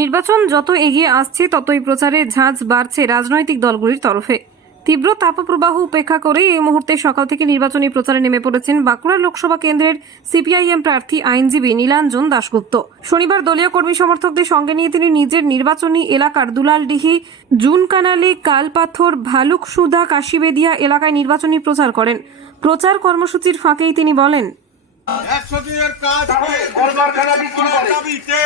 নির্বাচন যত এগিয়ে আসছে, ততই প্রচারে ঝাঁজ বাড়ছে রাজনৈতিক দলগুলির তরফে। তীব্র তাপপ্রবাহ উপেক্ষা করে এই মুহূর্তে সকাল থেকে নির্বাচনী প্রচারে নেমে পড়েছেন বাঁকুড়া লোকসভা কেন্দ্রের সিপিআইএম প্রার্থী আইনজীবী নীলাঞ্জন দাশগুপ্ত। শনিবার দলীয় কর্মী সমর্থকদের সঙ্গে নিয়ে তিনি নিজের নির্বাচনী এলাকার দুলালডিহি, জুনকানালি কালপাথর ভালুকসুদা কাশিবেদিয়া এলাকায় নির্বাচনী প্রচার করেন। প্রচার কর্মসূচির ফাঁকেই তিনি বলেন একশো দিনের কাজ কলকারখানা বিক্রি করে দাবিতে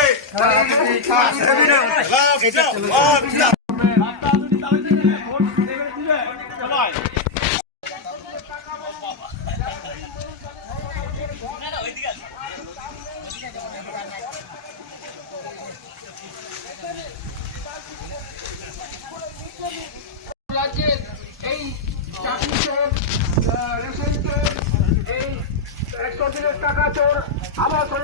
রাজ্যের এই চাকরি চোর আহ, রেশন চোর এই একশো দিনের টাকা চোর আবাসনের টাকা চোর তিনজনকে পরাস্ত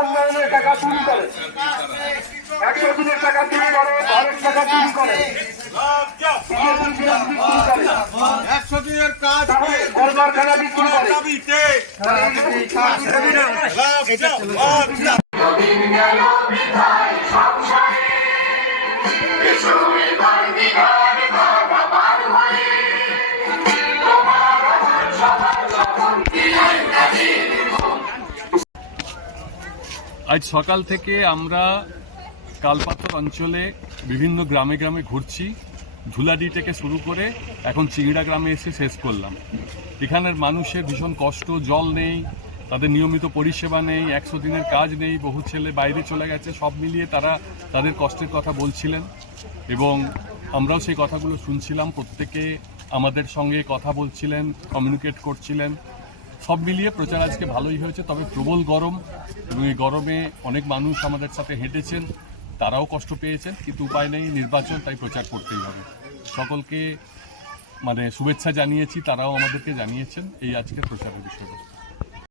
উন্নয়নের টাকা চুরি করে একশো দিনের টাকা চুরি করে ঘরের টাকা চুরি করে একশো দিনের কাজ কলকারখানা বিক্রি করে আজ সকাল থেকে আমরা কালপাথর অঞ্চলে বিভিন্ন গ্রামে গ্রামে ঘুরছি। ঝুলাডি থেকে শুরু করে এখন চিংড়া গ্রামে এসে শেষ করলাম। এখানের মানুষের ভীষণ কষ্ট, জল নেই, তাদের নিয়মিত পরিষেবা নেই, একশো দিনের কাজ নেই, বহু ছেলে বাইরে চলে গেছে, সব মিলিয়ে তারা তাদের কষ্টের কথা বলছিলেন এবং আমরাও সেই কথাগুলো শুনছিলাম। প্রত্যেকে আমাদের সঙ্গে কথা বলছিলেন কমিউনিকেট করছিলেন। সব মিলিয়ে প্রচার আজকে ভালোই হয়েছে, তবে প্রবল গরম। এবং এই গরমে অনেক মানুষ আমাদের সাথে হেঁটেছেন, তারাও কষ্ট পেয়েছেন, কিন্তু উপায় নেই, নির্বাচন, তাই প্রচার করতেই হবে। সকলকে মানে শুভেচ্ছা জানিয়েছি, তারাও আমাদেরকে জানিয়েছেন এই আজকের প্রচারের বিষয়টা